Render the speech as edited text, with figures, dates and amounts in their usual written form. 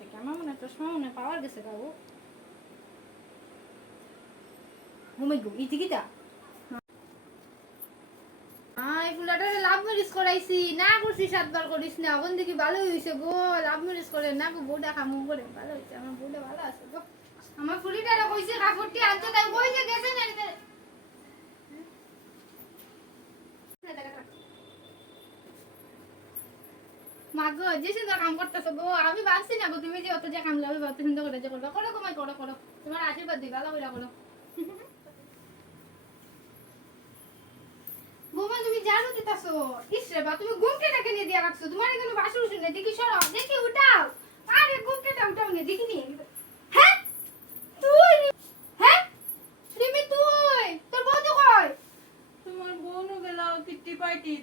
দেখে আমার মনে একটা সময় মনে পাওয়ার গেছে বাবু ঘুমে গো ইতি কিটা আই ফুলাটা লাভ ম্যারেজ করাইছি না করছি 7 বার করিস না এখন দেখি ভালোই হইছে গো লাভ ম্যারেজ করে না গো বউটা কামু করে ভালো হইছে আমার বউটা ভালো আছে গো আমার ফুলিটারে কইছে কাপড়টি আনতে তাই কইছে গেছে না মাগো যে সুন্দর কাম করতেছো গো আমি ভাবছি না গো তুমি যে অত যে কাম লাগবে অত সুন্দর করে যে করবে করো কমাই করো করো তোমার আশীর্বাদ দিই ভালো করে করো গোমা তুমি জানো দিতাছো ইসরে বা তুমি ঘুমকে ডাকে নিয়ে দিয়া রাখছো তোমার এখানে বাসুর শুনে দেখি সরো দেখি উঠাও আরে ঘুমকে উঠাও নিয়ে দেখি নি হ্যাঁ তুই হ্যাঁ রিমি তুই তোর বউ তো কই তোমার বোনও গেল কিট্টি পার্টি